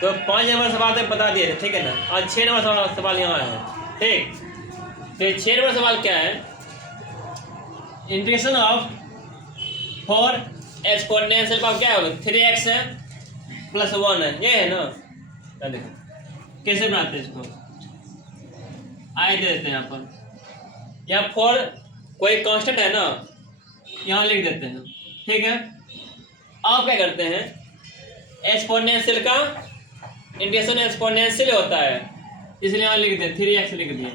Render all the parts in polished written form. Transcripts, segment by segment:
तो 5 नंबर सवाल तो बता दिए थे, ठीक है ना। और 6 नंबर सवाल यहाँ है, ठीक। तो 6 नंबर सवाल क्या है, इंटीग्रेशन ऑफ 4 एक्सपोनेंशियल पावर क्या होगा, 3x है प्लस 1 है, ये है ना। देखो कैसे बनाते हैं इसको, आए दे देते हैं यहाँ पर, यहाँ 4 कोई कांस्टेंट है ना, यहाँ लिख देते हैं, ठीक है। अब क्या करते हैं, एक्सपोनेंशियल का इंटीग्रेशन एक्सपोनेंशियल होता है, इसलिए यहाँ लिख दें 3x लिख दिए।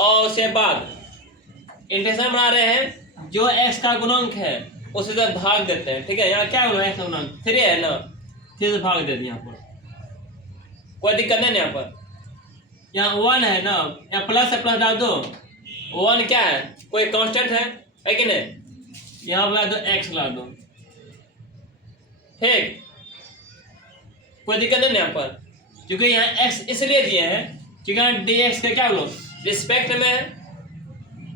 और उसके बाद इंटीग्रेशन बना रहे हैं, जो x का गुणांक है उसे से भाग देते हैं, ठीक है। यहाँ क्या बोलो, x का गुणांक 3 है ना, 3 से भाग देते हैं। यहाँ पर कोई दिक्कत नहीं, यहाँ पर यहाँ 1 है ना, यहाँ प्लस है, प्लस डाल दो। 1 क्या है, कोई कांस्टेंट है कि नहीं, यहाँ बना दो x ला दो, ठीक। कोई दिक्कत नहीं यहाँ पर, क्योंकि यहाँ x इसलिए दिए हैं क्योंकि यहाँ dx का क्या बोलो रिस्पेक्ट में है,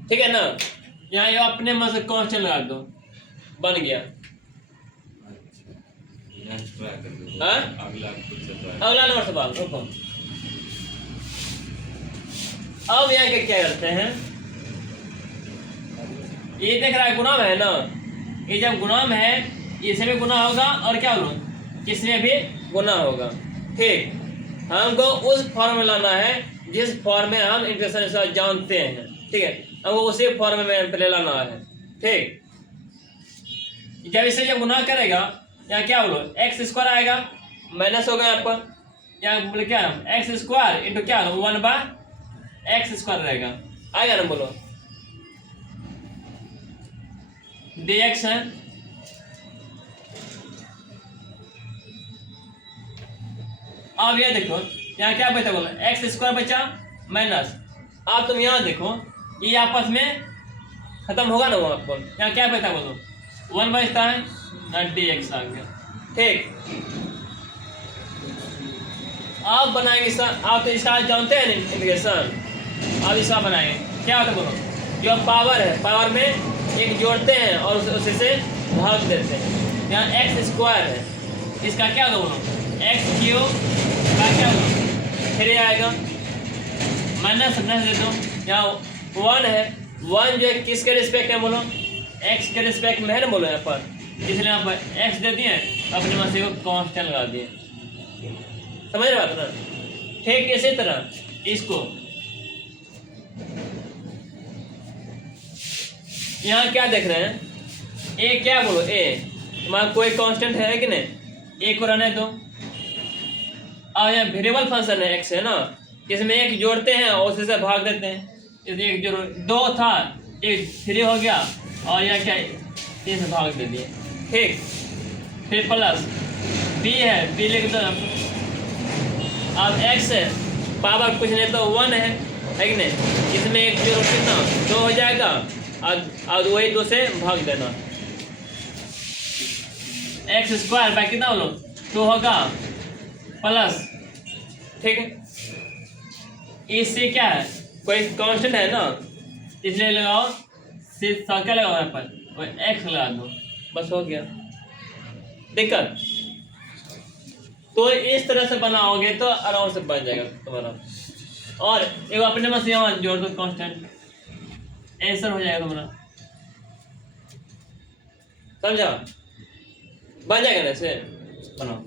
ठीक है ना। यहाँ ये अपने मन से कांस्टेंट लगा दो, बन गया। अगला नंबर सवाल रुको। अब यहाँ के क्या करते हैं, ये देख रहा है गुणाम है ना, ये जब गुणाम है इसमें गुना होगा और क्या बोलो इसमें भी गुना होगा, ठीक। हमको उस फॉर्म में लाना है जिस फॉर्म में हम इंटीग्रेशन जानते हैं, ठीक है। हमको उसी फॉर्म में पहले लाना है, ठीक। जब इसे जब गुना करेगा यहाँ क्या बोलो एक्स स्क्वायर आएगा, माइनस होगा यहाँ पर, यहाँ बोले क्या एक्स स्क्वायर इंटू क्या 1/x स्क्वायर रहेगा, आएगा ना, बोलो dx है। अब ये देखो यहाँ क्या बचा, बोलो एक्स स्क्वायर बचा माइनस। अब तुम यहाँ देखो ये आपस में खत्म होगा ना, वहाँ पर यहाँ क्या बचा, बोलो 1 बचता है ना, dx आ गया, ठीक। आप बनाएंगे सर, आप तो इसका जानते हैं इंटीग्रेशन, अब इसका बनाएंगे क्या होता है, बोलो जो पावर है, पावर में एक जोड़ते हैं और उसे से भाग देते हैं। यहाँ एक्स स्क्वायर है, इसका क्या होगा, बोलो एक्स क्यूब का क्या होगा 3 आएगा, माइनस दे दो। यहाँ 1 है, 1 जो है किसके रिस्पेक्ट है, बोलो एक्स के रिस्पेक्ट में है ना, बोलो यहाँ पर, इसलिए यहाँ पर एक्स दे दिए, अपने मन से को कांस्टेंट लगा दिए, समझ रहे बात ना। ठीक इसी तरह इसको यहाँ क्या देख रहे हैं, ए क्या बोलो ए तुम्हारा कोई कांस्टेंट है कि नहीं, ए को रहने दो। और यहाँ वेरिएबल फंक्शन है एक्स है ना, इसमें एक जोड़ते हैं और उसे से भाग देते हैं, इसलिए एक जोड़ 2 था, एक 3 हो गया और यहाँ क्या 3 से भाग दे दिए, ठीक। फिर प्लस बी है, बी लिख दो। अब एक्स है, पावर कुछ नहीं तो 1 है कि नहीं, इसमें एक जोड़ कितना 2 हो जाएगा और वही 2 से भाग देना, एक्स स्क्वायर बाय कितना बोलो 2 होगा प्लस, ठीक है। इससे क्या है कोई कांस्टेंट है ना, इसलिए लगाओ क्या लगाओ यहाँ पर एक्स लगा दो, बस हो गया। दिक्कत तो इस तरह से बनाओगे तो आराम से बन जाएगा तुम्हारा। और एक अपने में से यहाँ जोड़ दो कांस्टेंट, आंसर हो जाएगा तुम्हारा, समझा, बन जाएगा ना, ऐसे बनाओ।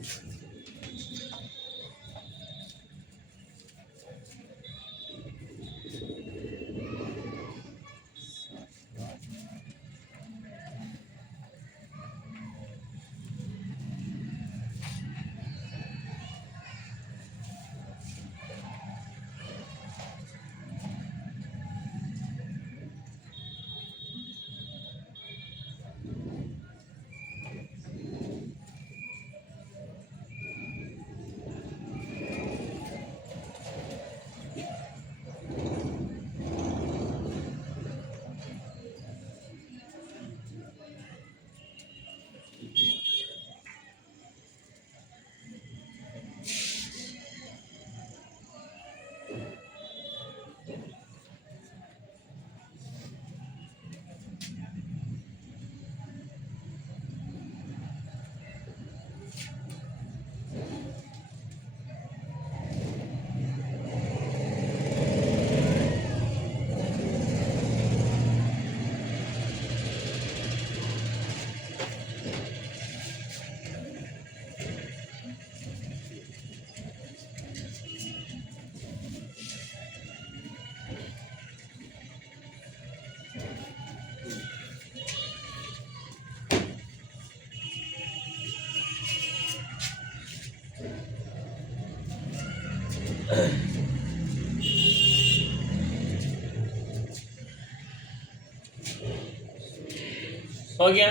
हो गया,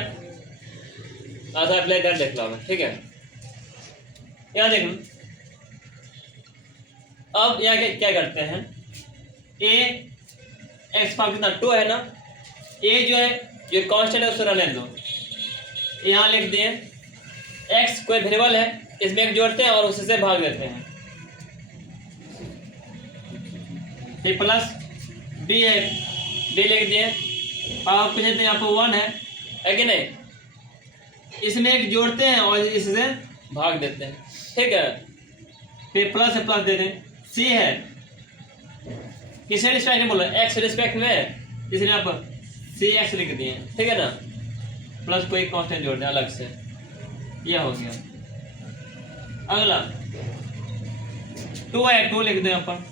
आधा अप्लाई कर देख लो, ठीक है। यहाँ देखो, अब यहाँ क्या करते हैं, ए एक्स पावर कितना 2 है ना, ए जो है जो कांस्टेंट है उसको रहने दो, यहाँ लिख दिए एक्स कोई वेरिएबल है, इसमें एक जोड़ते हैं और उसी से भाग देते हैं, फिर प्लस बी है, बी लिख दिए, पावर पूछे तो यहाँ पर 1 है कि नहीं, इसमें एक जोड़ते हैं और इससे भाग देते हैं, ठीक है। फिर प्लस से प्लस दे दें, सी है किसके रिस्पेक्ट में बोलो, एक्स रिस्पेक्ट में, इसलिए आप सी एक्स लिख दिए, ठीक है ना, प्लस कोई कांस्टेंट जोड़ दें अलग से, यह हो गया। अगला 2 है, 2 लिख दें अपन,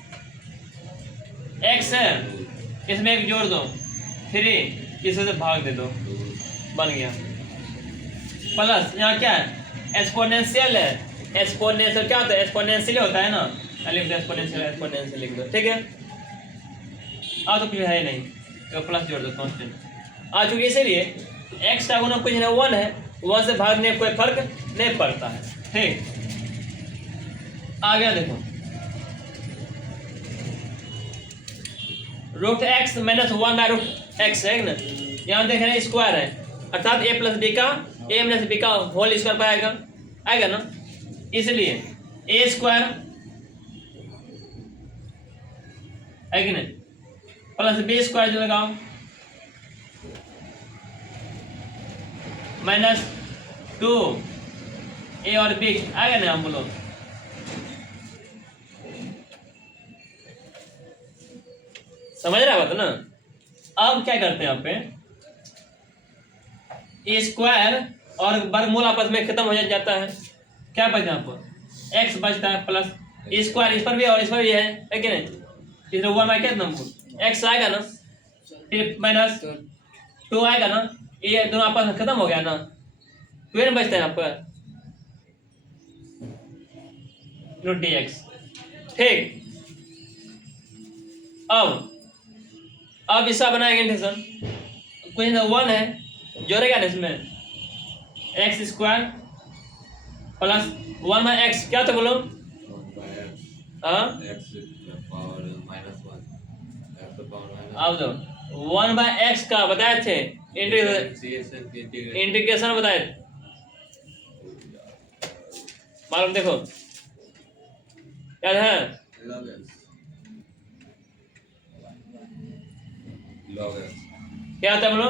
एक्स है इसमें एक जोड़ दो, 3 इसे भाग दे दो, बन गया। प्लस यहाँ क्या है, एक्सपोनेंशियल है, एक्सपोनेंशियल क्या होता है, एक्सपोनेंशियल होता है ना, लिख दो एक्सपोनेंशियल, एक्सपोनेंशियल लिख दो, ठीक है। अब तो कुछ है नहीं तो प्लस जोड़ दो कांस्टेंट, आ चुकी, इसीलिए एक्स का गुना कुछ है 1 है, 1 से भागने में कोई फर्क नहीं पड़ता है, ठीक। आ गया देखो, root x minus 1 by root x है ना, यहाँ देख रहे हैं स्क्वायर है, अर्थात ए प्लस बी का, ए माइनस बी का होल स्क्वायर पर आएगा, आएगा ना, इसलिए ए स्क्वायर है कि नहीं, प्लस बी स्क्वायर जो लगाओ, माइनस 2 ए और बी आएगा ना, हम बोलो समझ रहा बात ना। अब क्या करते हैं यहाँ पे, ए स्क्वायर और वर्गमूल आपस में खत्म हो जाता है, क्या बचा यहाँ पर, एक्स बचता है, प्लस ए स्क्वायर इस पर भी और इस पर भी है कि नहीं, इधर 1 बाई क्या नंबर एक्स आएगा ना, फिर माइनस 2 आएगा ना, ये दोनों आपस में खत्म हो गया ना, 2 बचता है यहाँ पर रूट डी एक्स, ठीक। अब इसका बनाएंगे इंटीग्रेशन, कुछ ना 1 है जोड़ेगा ना इसमें, x square plus 1 by x, क्या तो बोलो, हाँ अब दो 1 बाई एक्स का बताए थे, इंटीग्रेशन बताए, मालूम देखो याद है, log x क्या होता है बोलो,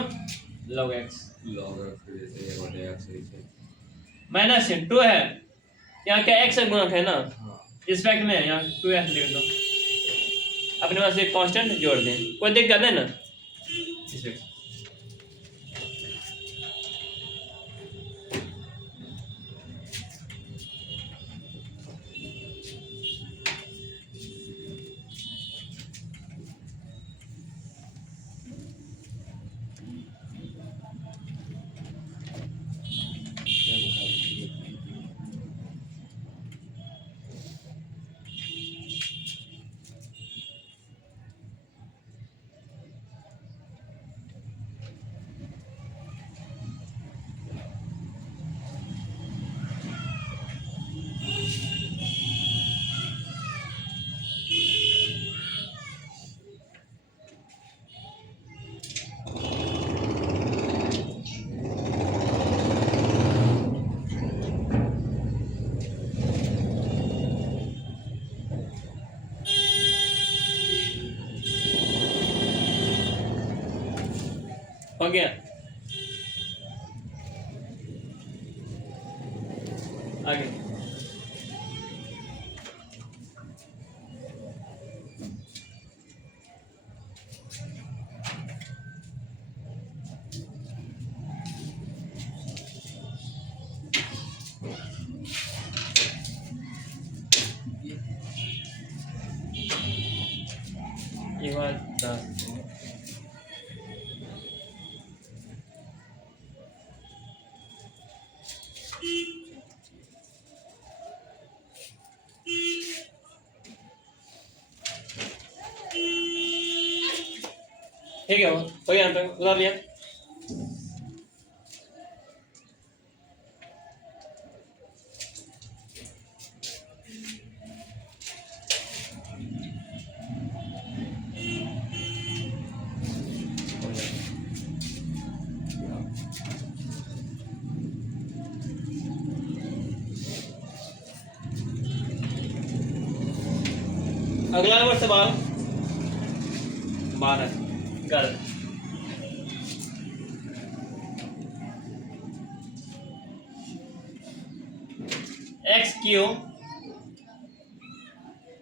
log x माइनस 2 है, यहाँ क्या x से गुणक है ना, इस फैक्ट में यहाँ 2x लिख दो, अपने पास एक कांस्टेंट जोड़ दें, कोई दिक्कत है ना, हो गया। आगे ये बात ठीक है, हो गया यहाँ पे उतार लिया। अगला नंबर सवाल 12 कर एक्स क्यू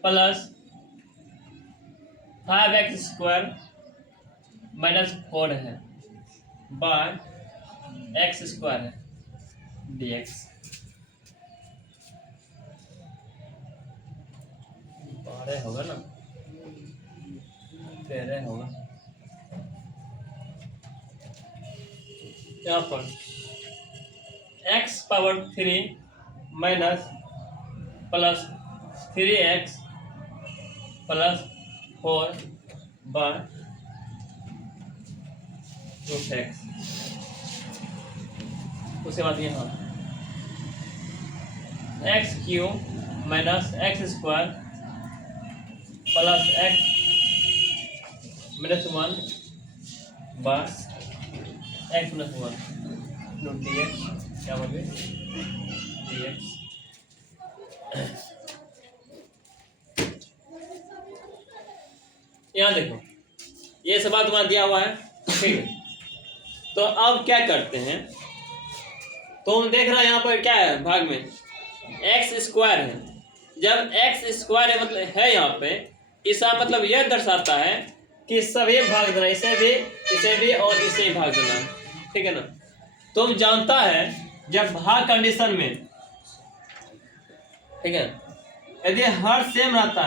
प्लस 5x² -4 है बाय x² है dx। 12 होगा ना, 13 होगा। यहाँ पर x⁻³ minus plus 3x plus 4 by √x। उसके बाद यहाँ x³ minus x² plus x -1 by x -1 dx। क्या बोले dx। यहाँ देखो ये सवाल तुम्हारा दिया हुआ है, ठीक है। तो अब क्या करते हैं, तुम देख रहे हो यहाँ पर क्या है भाग में x² है। जब x² है मतलब है यहाँ पे, इसका मतलब यह दर्शाता है कि सभी भाग देना, इसे भी और इसे भी भाग देना, ठीक है ना। तुम जानता है जब भाग कंडीशन में, ठीक है, यदि हर सेम रहता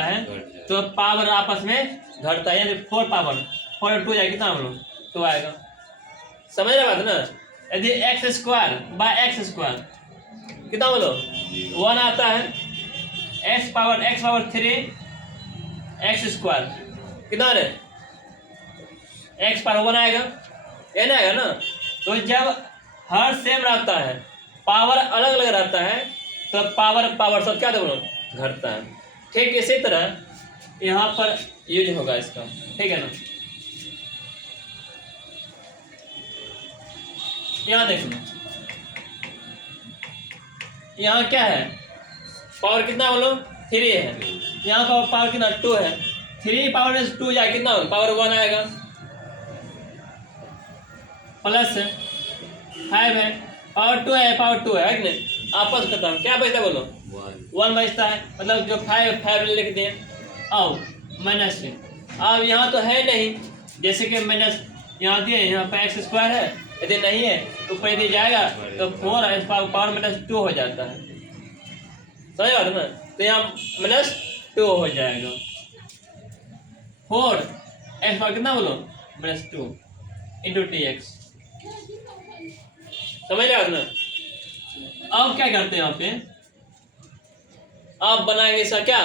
है तो पावर आपस में घटता है, यानी 4 पावर 4 और 2 जाएगा कितना हम लोग 2 आएगा। समझ रहे बात ना। यदि x² बाय x² कितना बोलो 1 आता है, x⁻3 x² कितना है x⁻1 आएगा, ये ना आएगा ना। तो जब हर सेम रहता है पावर अलग अलग रहता है तो पावर सब क्या बोलो घटता है। ठीक इसी तरह यहाँ पर यूज होगा इसका, ठीक है ना। यहाँ देख लो, यहाँ क्या है पावर कितना बोलो 3 है, यहाँ का पावर कितना 2 है। 3 पावर 2 जाए कितना पावर 1 आएगा, प्लस 5 है पावर 2 है, पावर 2 है कि नहीं। आपस करता हूँ क्या बचता बोलो 1 बचता है, मतलब जो 5 लिख दिए। अब माइनस से, अब यहाँ तो है नहीं, जैसे कि माइनस यहाँ दिए, यहाँ पर x² है, यदि नहीं है तो ऊपर यदि जाएगा तो 4 पावर -2 हो जाता है, समझ बात ना। तो यहाँ -2 हो जाएगा, 4 x पावर कितना बोलो -2 × dx, समझ लिया ना। अब क्या करते हैं यहाँ पे, आप बनाएंगे इसका क्या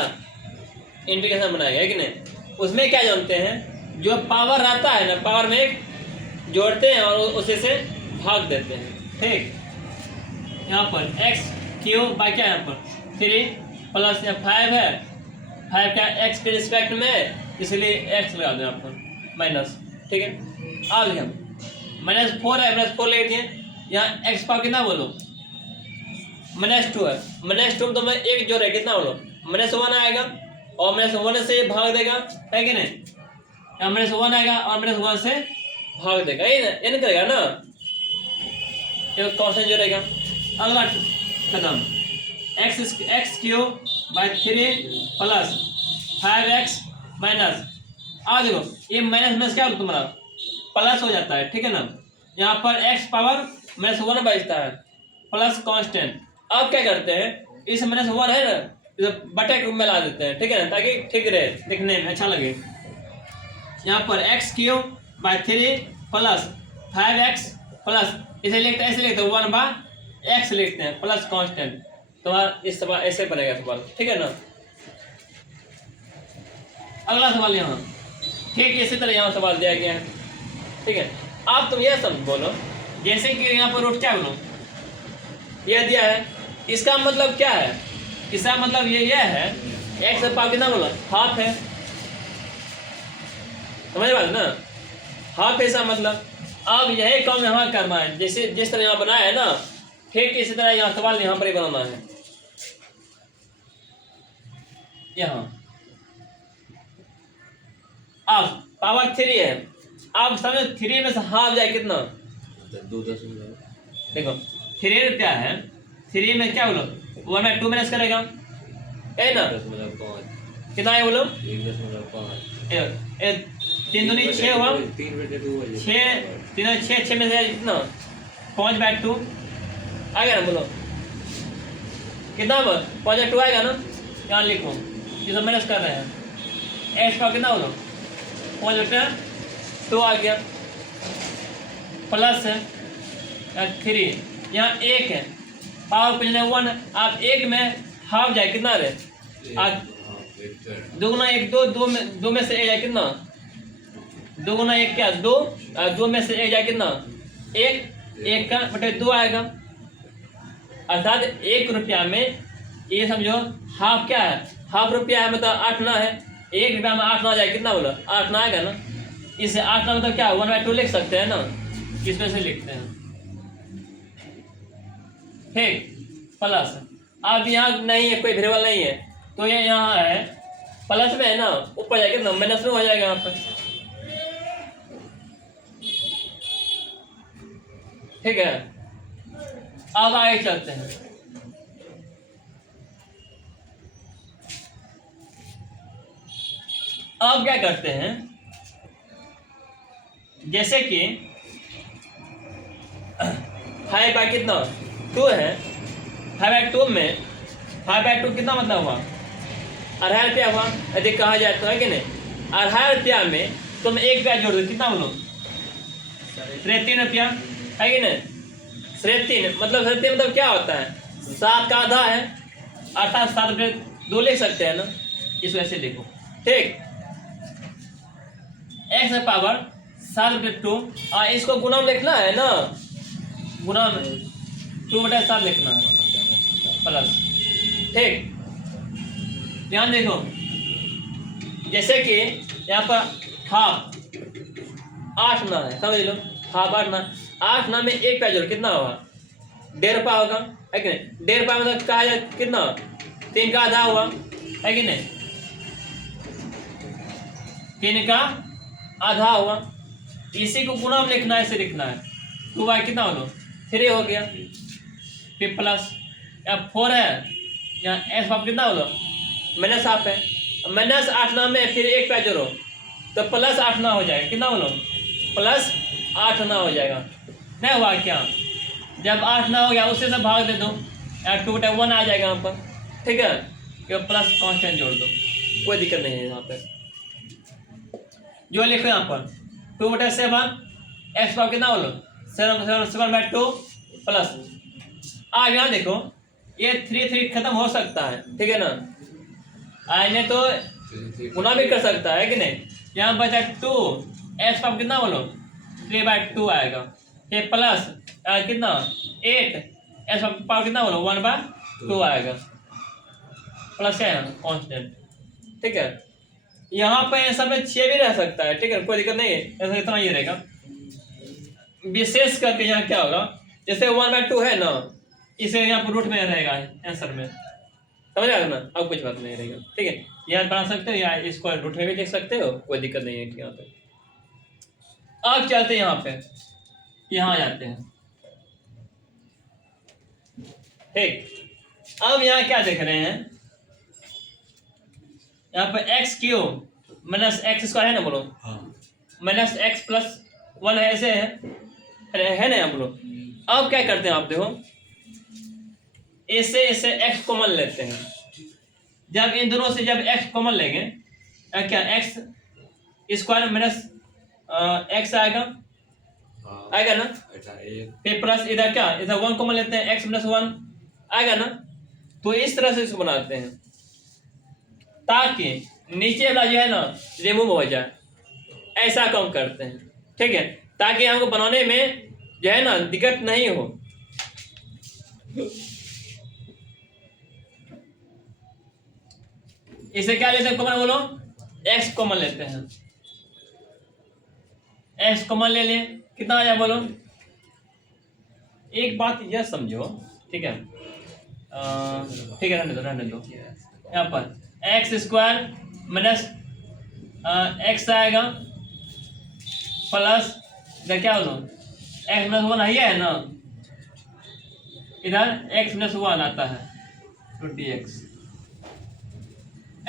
इंटीग्रेशन बनाएंगे है कि नहीं। उसमें क्या जानते हैं, जो पावर रहता है ना पावर में एक जोड़ते हैं और उसी से भाग देते हैं, ठीक। यहाँ पर x³ बाय क्या यहाँ पर 3 प्लस 5 है, 5 क्या x के रिस्पेक्ट में, इसलिए x लगा दें यहाँ पर माइनस, ठीक है। अब हम -4 है, -4 ले दिए, यहाँ x पावर कितना बोलो -2 है, -2 तो मैं एक जोड़े कितना बोलो -1 आएगा और -1 से भाग देगा है कि नहीं। यहाँ -1 आएगा और -1 से भाग देगा, ये नहीं करेगा ना, ये कांस्टेंट जोड़ेगा। अगला कदम x³ by 3 plus 5x minus, आ देखो ये माइनस क्या तुम्हारा प्लस हो जाता है, ठीक है ना। यहाँ पर x पावर -1 बचता है प्लस कांस्टेंट। अब क्या करते हैं, इस -1 है ना तो बटे में ला देते हैं, ठीक है ना, ताकि ठीक रहे दिखने में अच्छा लगे। यहाँ पर x³ by 3 plus 5x plus इसे लिखते हैं, ऐसे लिखते हैं 1/x लिखते हैं प्लस कांस्टेंट, तुम्हारा इस सवाल ऐसे बनेगा सवाल, ठीक है ना। अगला सवाल यहाँ ठीक इसी तरह यहाँ सवाल दिया गया है। ठीक है, आप तुम यह समझ बोलो, जैसे कि यहाँ पर रूट क्या बोलो यह दिया है, इसका मतलब क्या है? इसका मतलब यह है एक्स पावर कितना बोलो हाफ है, समझ बात ना, हाफ ऐसा मतलब। अब यही काम यहाँ करना है, जैसे जिस तरह यहाँ बनाया है ना, ठीक इसी तरह यहाँ सवाल यहाँ पर ही बनाना है। यहाँ अब पावर 3 है, अब समझो 3 में से हाफ जाए कितना? 2 दशमलव। देखो 3 क्या है, 3 में क्या बोलो 1/2 माइनस करेगा है ना, 0.5 कितना है बोलो 1.5 3 दूनी 6 हुआ, 3/2 6 3 6 6 में से कितना 5/2 आएगा ना, बोलो कितना 5/2 आएगा ना, यहाँ लिखो ये सब माइनस कर रहे हैं, एक्स का कितना बोलो 5/2 आ गया, प्लस 3 यहाँ 1 है, पावर पिछले 1, आप 1 में हाफ जाए कितना रहे, आज 2 गुना 1 2 में से 1 जाए कितना, 2 गुना 1 क्या 2, 2 में से 1 जाए कितना 1 का बटे 2 आएगा, अर्थात 1 रुपया में ये समझो हाफ क्या है, हाफ रुपया है मतलब 8 ना है, 1 रुपया में 8 ना जाए कितना बोलो 8 ना आएगा ना, इससे 8 ना मतलब क्या 1/2 लिख सकते हैं ना, किसमें से लिखते हैं, ठीक प्लस। अब यहाँ नहीं है, कोई वेरिएबल नहीं है, तो ये यहाँ है प्लस में है ना, ऊपर जाके कितना माइनस में हो जाएगा यहाँ पर, ठीक है। अब आगे चलते हैं, अब क्या करते हैं, जैसे कि 5/2 कितना 2 है, 5/2 में 5/2 कितना मतलब हुआ 2.5 रुपया हुआ, यदि कहा जाए तो है कि नहीं, 2.5 रुपया में तुम 1 रुपया जोड़ दो कितना बोलो 3.5 रुपया है कि नहीं, 3.5 मतलब क्या होता है 7 का आधा है, अर्थात 7/2 लिख सकते हैं ना, इस वजह से लिखो, ठीक एक्स पावर 7/2 और इसको गुना में लिखना है ना, गुना में 2/7 लिखना है प्लस, ठीक। ध्यान देखो, जैसे कि यहाँ पर हाफ 8 ना है, समझ लो हाफ 8 ना में 1 रुपया जोड़ कितना होगा 1.5 रुपया होगा, है कि नहीं, 1.5 रुपया मतलब कहा जाए कितना 3 का आधा हुआ, है कि नहीं, 3 का आधा हुआ, इसी को गुना में लिखना है, ऐसे लिखना है 2/, कितना हो 3 हो गया, फिर प्लस या 4 है, यहाँ एस पावर कितना हो माइनस हाफ है, माइनस 8 ना में फिर 1 रुपया जोड़ो तो प्लस 8 ना हो जाएगा, कितना बोलो प्लस 8 ना हो जाएगा, नहीं हुआ क्या, जब 8 ना हो गया उससे सब भाग दे दो, 2/1 आ जाएगा यहाँ पर, ठीक है, प्लस कांस्टेंट जोड़ दो, कोई दिक्कत नहीं है यहाँ पे, जो लिखो यहाँ पर 2/7 एक्स पावर कितना बोलो 7/2 प्लस, अब यहाँ देखो ये 3 खत्म हो सकता है, ठीक है ना, आने तो गुना भी कर सकता है कि नहीं, यहाँ बचा 2 एक्स पावर कितना बोलो 3/2 आएगा, ये प्लस कितना 8 एक्स पावर कितना बोलो 1/2 आएगा, प्लस है ना कांस्टेंट, ठीक है। यहाँ पे ऐसा में 6 भी रह सकता है, ठीक है, कोई दिक्कत नहीं है, ऐसा इतना ही रहेगा। विशेष करके यहाँ क्या होगा, जैसे 1/2 है ना, इसे यहाँ पर रूट में रहेगा आंसर में, समझ आएगा ना, अब कुछ बात नहीं रहेगा, ठीक है, यहाँ बना सकते हो या इसको रूट में भी लिख सकते हो, कोई दिक्कत नहीं है यहाँ पे। अब चलते हैं यहाँ पे, यहाँ जाते हैं, ठीक। अब यहाँ क्या देख रहे हैं, यहाँ पे x cube minus x square है ना, बोलो माइनस एक्स प्लस 1 है, ऐसे है ना यहाँ बोलो। अब क्या करते हैं आप देखो, ऐसे एक्स कॉमन लेते हैं, जब इन दोनों से जब एक्स कॉमन लेंगे क्या एक्स स्क्वायर माइनस एक्स आएगा ना, फिर प्लस इधर क्या इधर 1 कॉमन लेते हैं, एक्स माइनस 1 आएगा ना, तो इस तरह से इसको बनाते हैं ताकि नीचे वाला जो है ना रिमूव हो जाए, ऐसा काम करते हैं, ठीक है, ताकि हमको बनाने में जो है ना दिक्कत नहीं हो। इसे क्या लेते हैं कॉमन, बोलो एक्स कॉमन लेते हैं, एक्स कॉमन ले लिए, कितना आ जाए बोलो। एक बात यह समझो, ठीक है, ठीक है, रहने दो। यहाँ पर एक्स स्क्वायर माइनस एक्स आएगा प्लस इधर क्या बोलो एक्स माइनस वन है ना, इधर एक्स माइनस वन आता है 20x।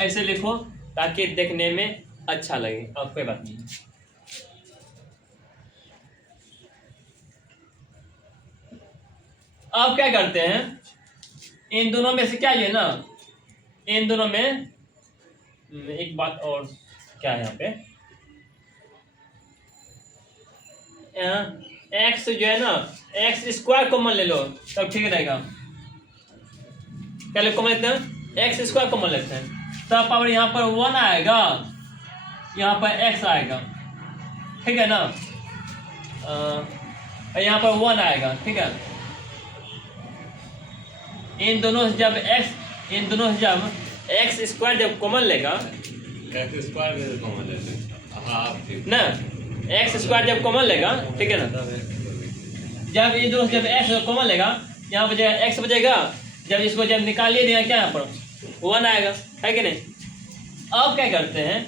ऐसे लिखो ताकि देखने में अच्छा लगे, और कोई बात नहीं। अब क्या करते हैं, इन दोनों में से क्या ये ना, इन दोनों में एक बात और क्या है यहाँ पे, एक्स जो है ना एक्स स्क्वायर कॉमन ले लो तब ठीक रहेगा। क्या कॉमन लेते हैं, एक्स स्क्वायर कॉमन लेते हैं, तब पावर यहाँ पर 1 आएगा, यहाँ पर x आएगा, ठीक है ना, यहाँ पर 1 आएगा, ठीक है। इन दोनों से जब एक्स स्क्वायर जब कॉमन लेगा एक्स स्क्वायर में कॉमन लेते हैं, हाँ ठीक ना, एक्स स्क्वायर जब कॉमन लेगा, ठीक है ना, जब इन दोनों से जब एक्स कॉमन लेगा, यहाँ पर एक्स बचेगा, जब इसको जब निकाल लिए देगा क्या यहाँ पर 1 आएगा, है कि नहीं। अब क्या करते हैं,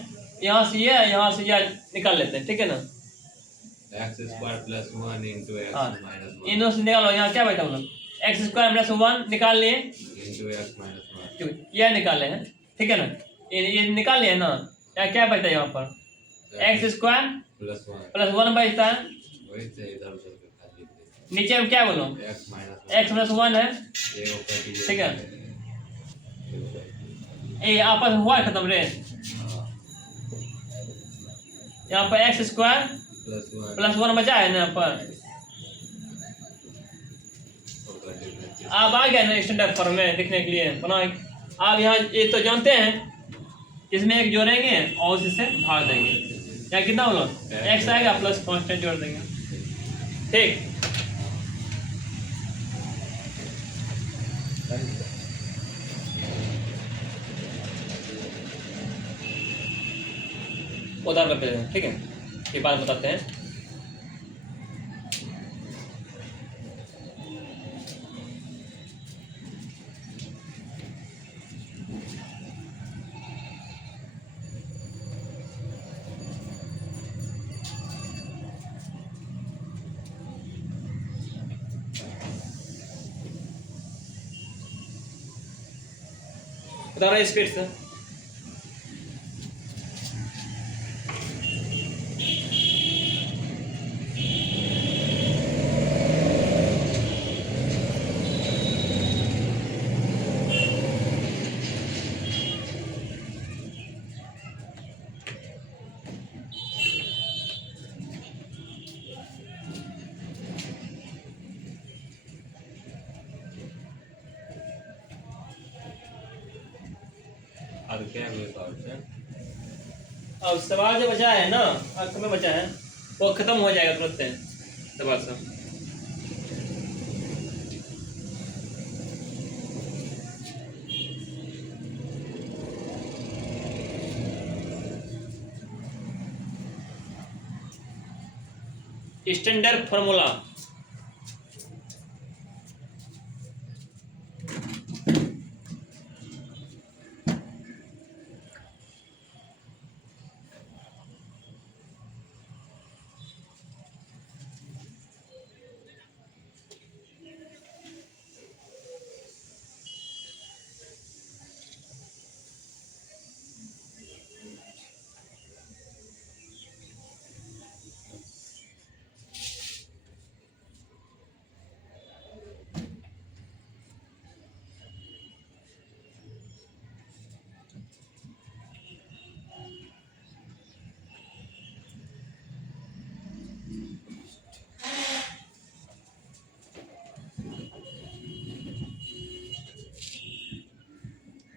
यहाँ से यह निकाल लेते हैं, ठीक है ना, x square plus 1 into x हाँ, माइनस इन दोनों से निकालो, यहाँ क्या बैठा बोलो एक्स स्क्वायर माइनस 1 निकाल लिए, 1 इंटू एक्स माइनस 1 यह निकाले हैं, ठीक है ना, ये निकाल लिए ना, क्या बचता है यहाँ पर एक्स स्क्वायर प्लस 1 1 बचता है, वही से इधर उधर के खाली नीचे में क्या बोलो एक्स माइनस एक्स प्लस 1 है, ये ऊपर की ठीक है, ये आपस में हुआ खत्म रे, यहाँ पर एक्स स्क्वायर प्लस 1 प्लस 1 बचा है ना यहाँ पर। आप आ गए ना स्टैंडर्ड फॉर्म में लिखने के लिए बना, आप यहाँ ये तो जानते हैं, इसमें एक जोड़ेंगे और इससे भाग देंगे, यहाँ कितना बोलो एक्स आएगा प्लस कांस्टेंट जोड़ देंगे, ठीक। उदाहरण करते हैं, ठीक है, ये बात बताते हैं। उदाहरण स्पीड से, अब क्या हुआ सवाल से अब सवाल जो बचा है ना, अंक में बचा है, वो खत्म हो जाएगा तुरंत से सवाल सब। स्टैंडर्ड फॉर्मूला,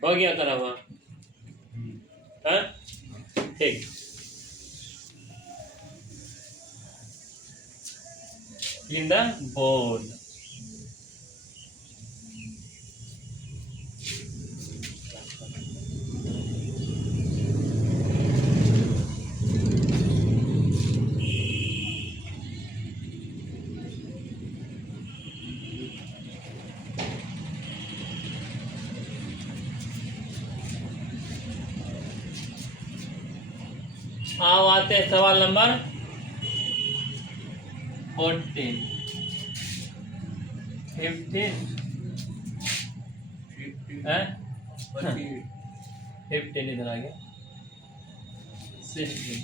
हो गया तरह हुआ, हाँ ठीक। In the board. आओ आते हैं सवाल नंबर 14 15 है 15 इधर आ गया 16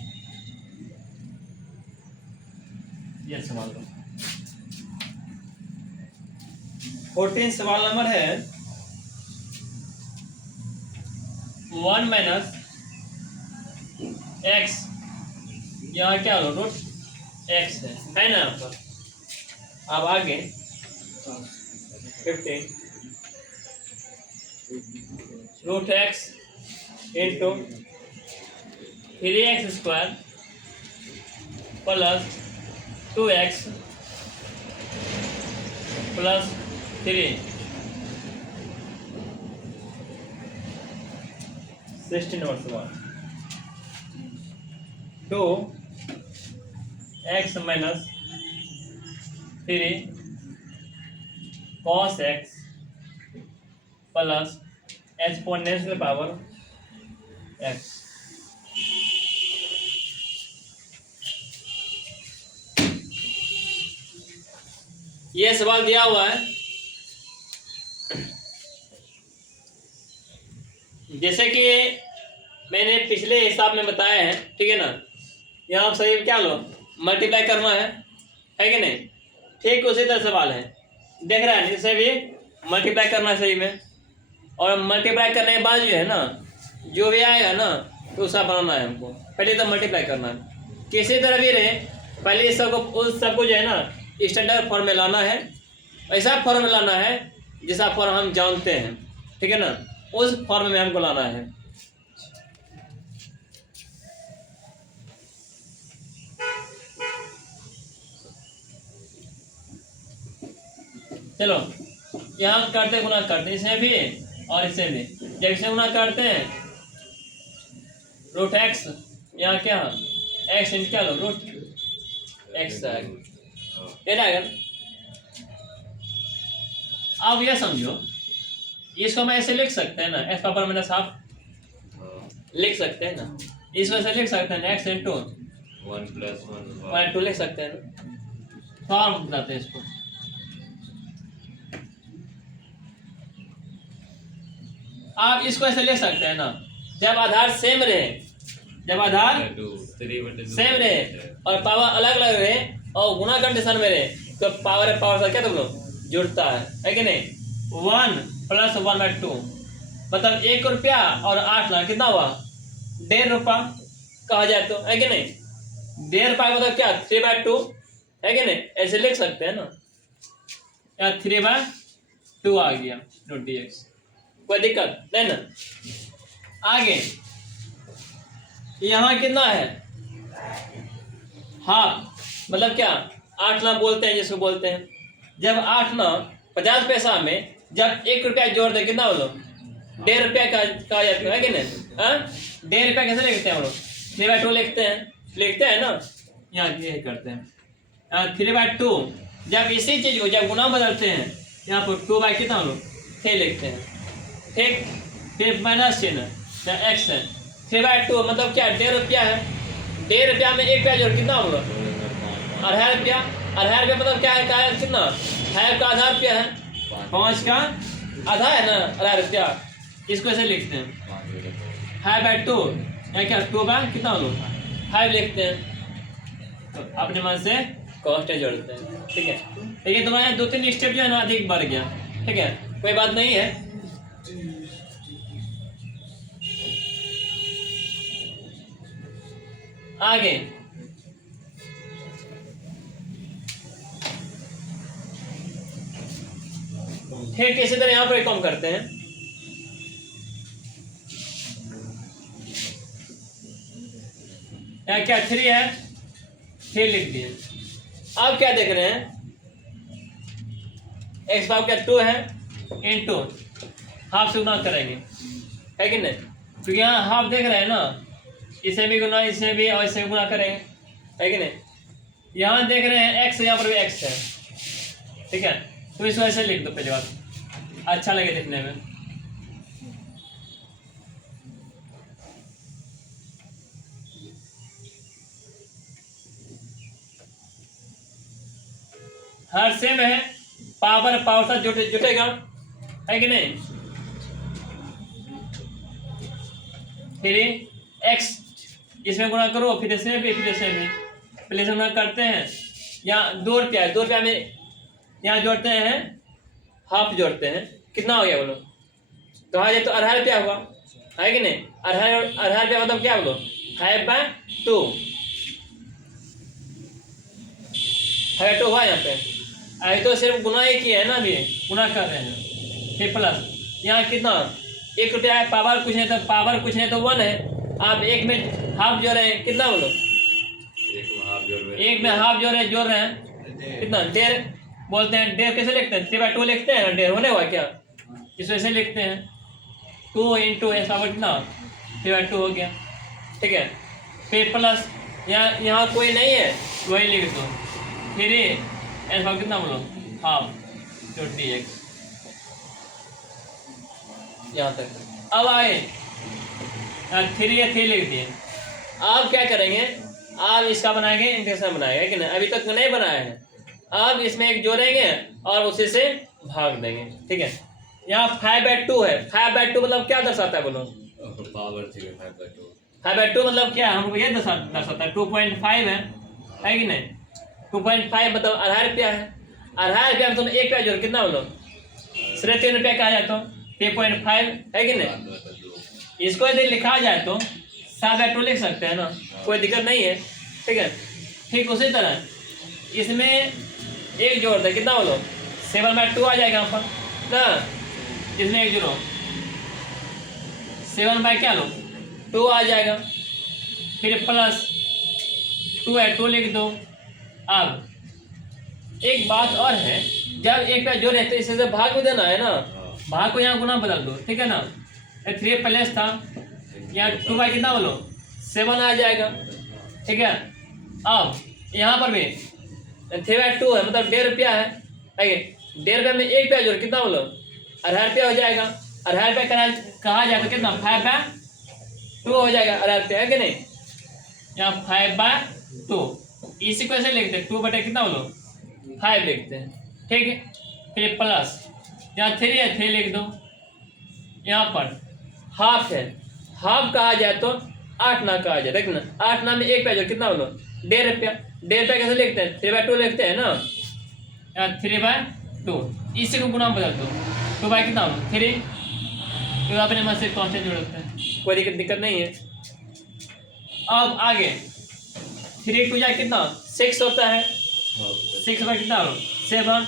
ये सवाल का 14 सवाल नंबर है 1 माइनस एक्स, यहाँ क्या लो रूट एक्स है ना यहाँ पर। अब आगे 15 root x into 3x square plus 2x plus 3 16 number सवाल 2x minus 3 cos x plus exponential power x। ये सवाल दिया हुआ है, जैसे कि मैंने पिछले हिसाब में बताया है, ठीक है ना। यहाँ आप सही क्या लो मल्टीप्लाई करना है कि नहीं। ठीक उसी तरह सवाल है, देख रहा है, इसे भी मल्टीप्लाई करना है सही में, और मल्टीप्लाई करने के बाद जो है ना जो भी आएगा ना तो उसका बनाना है हमको। पहले तो मल्टीप्लाई करना है, किसी तरह भी रहे, पहले इस सबको उस सबको जो है ना स्टैंडर्ड फॉर्म में लाना है, ऐसा फॉर्म में लाना है जैसा फॉर्म हम जानते हैं, ठीक है ना, उस फॉर्म में हमको लाना है। चलो यहाँ करते गुना करते हैं, इसे भी और इसे भी। जब इसे गुना करते हैं रूट एक्स, यहाँ क्या एक्स इंटू क्या लो रूट एक्स आएगा। अब यह समझो, इसको मैं ऐसे लिख सकते हैं ना, एक्स पावर माइनस हाफ लिख सकते हैं ना, इसको ऐसे लिख सकते हैं एक्स इंटू 1 + 1 2 लिख सकते हैं ना। फॉर्म बताते हैं इसको, आप इसको ऐसे ले सकते हैं ना, जब आधार सेम रहे, जब आधार 3/2 सेम रहे और पावर अलग अलग रहे और गुणा कंडीशन में रहे तो पावर पावर से क्या तुम लोग जुड़ता है कि नहीं। 1 + 1/2 मतलब 1 रुपया और 8 लाख कितना हुआ 1.5 रुपया कहा जाए तो, है कि नहीं। 1.5 रुपया मतलब क्या 3/2 है कि नहीं, ऐसे लिख सकते हैं ना। यहाँ 3/2 आ गया रूट dx, कोई दिक्कत नहीं ना। आगे यहाँ कितना है हाफ, मतलब क्या 8 ना बोलते हैं जिसको बोलते हैं। जब 8 ना 50 पैसा में जब 1 रुपया जोड़ दे कितना बोलो 1.5 रुपया कहा जाता है कि नहीं। 1.5 रुपया कैसे लिखते हैं हम लोग 3/2 लिखते हैं ना, यहाँ ये करते हैं 3/2। जब इसी चीज को जब गुना बदलते हैं यहाँ पर 2 कितना हम लोग 3 लिखते हैं, ठीक। फिर माइनस चिन्ह एक्स है 3/2 मतलब क्या 1.5 रुपया है। 1.5 रुपया में 1 रुपया जोड़ कितना होगा 2.5 रुपया। 2.5 रुपया मतलब क्या है कितना है का आधा रुपया है, 5 का आधा है ना 2.5 रुपया। इसको ऐसे लिखते हैं 5/2 या क्या 2 कितना हो 5 लिखते हैं, तो अपने मन से कॉस्ट जोड़ते हैं, ठीक है। देखिए तुम्हारे 2-3 स्टेप जो है ना अधिक बढ़ गया, ठीक है, कोई बात नहीं है। आगे ठीक इसी तरह यहाँ पर कम करते हैं। यहाँ क्या 3 है 3 लिख दिए। अब क्या देख रहे हैं एक्स पावर क्या 2 है इंटू हाफ से गुना करेंगे, है कि नहीं? क्योंकि यहाँ हाफ देख रहे हैं ना, इसे भी गुना, इसे भी और इसे भी गुना करेंगे, है कि नहीं? यहाँ देख रहे हैं एक्स, यहाँ पर भी एक्स है, ठीक है? तो इस वजह से लिख दो पहले बात, अच्छा लगे दिखने में। हर सेम है, पावर पावर साथ जुटेगा, है कि नहीं? फिर एक्स इसमें गुना करो, फिर इसमें भी, फिर इसमें भी, पहले से गुना करते हैं। यहाँ 2 रुपया है, 2 रुपया में यहाँ जोड़ते हैं, हाफ जोड़ते हैं, कितना हो गया बोलो? कहा जाए तो 2.5 रुपया हुआ, है कि नहीं? 2.5 रुपया मतलब क्या बोलो? 5/2 हुआ यहाँ पे। अभी तो सिर्फ गुना ही किया है ना, अभी गुना कर रहे हैं, फिर प्लस यहाँ कितना 1 रुपया है, पावर कुछ नहीं तो 1 है, आप एक में हाफ जोड़ रहे हैं, कितना बोलो? एक में हाफ जोड़ रहे हैं कितना? 1.5 बोलते हैं। 1.5 कैसे लिखते हैं? 3/2 लिखते हैं, 1.5 होने हुआ क्या? इस वजह से लिखते हैं 2 इंटू एस पावर कितना 3/2 हो गया, ठीक है? फिर प्लस यहाँ कोई नहीं है, वही लिख दो, फिर एस पावर कितना बोलो? हाफ तो dx, यहाँ तक। अब आए 3 या 3 लिख दिए। आप क्या करेंगे? आप इसका बनाएंगे, इंटीग्रेशन बनाएंगे, कि नहीं? अभी तक नहीं बनाया है। अब इसमें एक जोड़ेंगे और उसी से भाग देंगे, ठीक है? यहाँ 5/2 है, 5/2 मतलब क्या दर्शाता है बोलो? पावर 5/2। 5/2 मतलब क्या? हमको ये दर्शाता है 2.5 है कि नहीं? 2.5 मतलब 2.5 रुपया है। 2.5 रुपया में तुम 1 रुपया जोड़, कितना बोलो? 3.5 रुपया कहा जाए तो 3.5, है कि नहीं? इसको यदि लिखा जाए तो 7/2 लिख सकते हैं ना, कोई दिक्कत नहीं है, ठीक है? ठीक उसी तरह इसमें एक जोड़ दे, कितना बोलो? 7/2 आ जाएगा यहाँ पर ना, इसमें एक जोड़ो 7 क्या लो 2 आ जाएगा, फिर प्लस 2 है, 2 लिख दो। अब एक बात और है, जब एक का जोड़ है तो इसे से भाग में देना है ना, भाग को यहाँ गुना बदल दो, ठीक है ना? 3 प्लस था, यहाँ 2 कितना बोलो? 7 आ जाएगा, ठीक है? अब यहाँ पर भी 3/2 है, मतलब 1.5 रुपया है, 1.5 रुपया में 1 रुपया जोड़, कितना बोलो? 2.5 रुपया हो जाएगा। 2.5 रुपया कहा जाए तो कितना? 5/2 हो जाएगा, 2.5 रुपया, है कि नहीं? यहाँ 5/2 इसी को ऐसे लिखते हैं, 2 बटे कितना बोलो? 5 लिखते हैं, ठीक है? फिर प्लस यहाँ 3 है, 3 लिख दो। यहाँ पर हाफ है, हाफ कहा जाए तो 8 ना कहा जाए, देखना 8 ना में 1 रुपया जोड़, कितना बोलो? 1.5 रुपया। 1.5 रुपया कैसे लिखते हैं? 3/2 लिखते हैं ना, यहाँ 3/2 इसी को गुना बदल दो, 2 कितना बोलो? 3, तो अपने मन से कॉन्स्टेंट जोड़ते हैं, कोई दिक्कत नहीं है। अब आगे 3 2 जाए कितना? 6 होता है, 6 बाई कितना बोलो? 7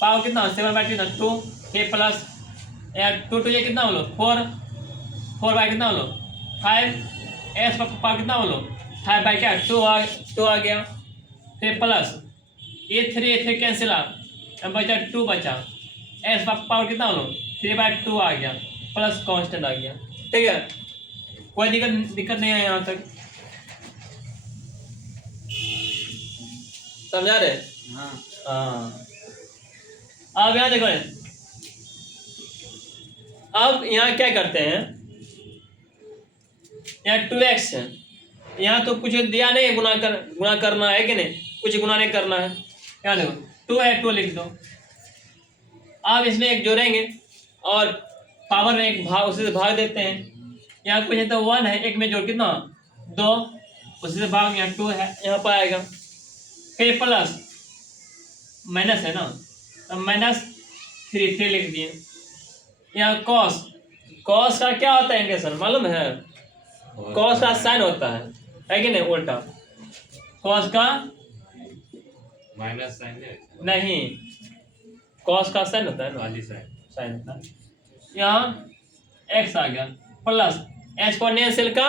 पावर कितना? 7/2 फिर प्लस 2 2 कितना बोलो? 4 बाई कितना बोलो? 5 एस पावर कितना बोलो? 5 बाई क्या? 2 आ गया, फिर प्लस ये 3 कैंसिल आ, बचा 2 बचा, एस पावर कितना बोलो? 3/2 आ गया, प्लस कांस्टेंट आ गया, ठीक है? कोई दिक्कत नहीं है यहाँ तक, समझा रहे? हाँ। अब यहाँ देखो, अब यहाँ क्या करते हैं, यहाँ 2x है, यहाँ तो कुछ दिया नहीं है, गुना करना है कि नहीं? कुछ गुना नहीं करना है। यहाँ देखो 2 है, 2 लिख दो। अब इसमें एक जोड़ेंगे और पावर में एक भाग, उसी से भाग देते हैं। यहाँ कुछ है तो 1 है, एक में जोड़ कितना? 2, उसी से भाग, यहाँ 2 है, यहाँ पर आएगा। फिर प्लस माइनस है ना, तो -3 लिख दिए। यहाँ कॉस का क्या होता है इंटीग्रेशन मालूम है? कॉस का साइन होता है कि नहीं? उल्टा कॉस का माइनस साइन नहीं, कॉस का साइन होता है ना, वाली साइन होता है। यहाँ एक्स आ गया, प्लस एक्सपोनेंशियल का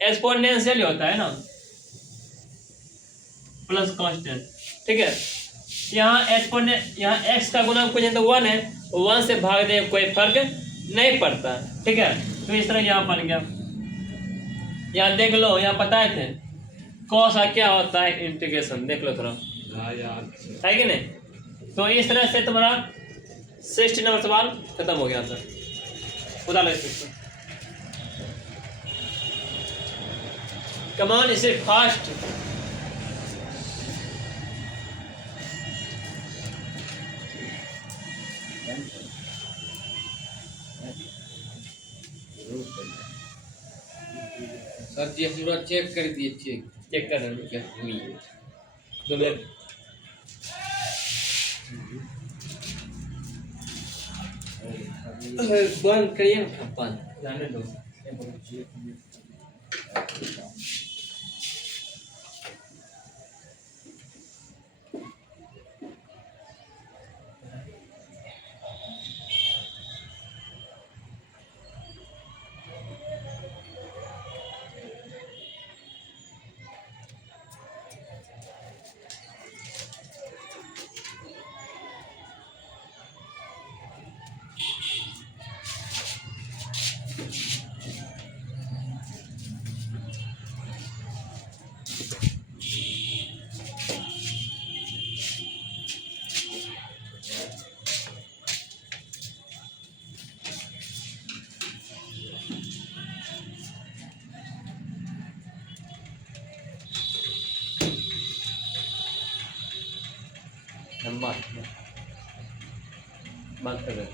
एक्सपोनेंशियल होता है ना, प्लस कांस्टेंट, ठीक है? यहाँ एक्सपोनेंट, यहाँ x का गुणांक कुछ नहीं तो 1 है, 1 से भाग दे कोई फर्क नहीं पड़ता, ठीक है। तो इस तरह यहाँ बन गया। यहाँ देख लो, यहाँ पता है कॉस का क्या होता है इंटीग्रेशन, देख लो थोड़ा, हाँ यार है कि नहीं। तो इस तरह से तुम्हारा 60 नंबर सवाल खत्म हो गया था। खुदा लगे कमान इसे फास्ट। सर जी पूरा चेक कर दिए, चेक चेक कर रहे चेक हुई। दो मिनट। बंद करिए ना, बंद जाने दो। लंबा बंद कर दे।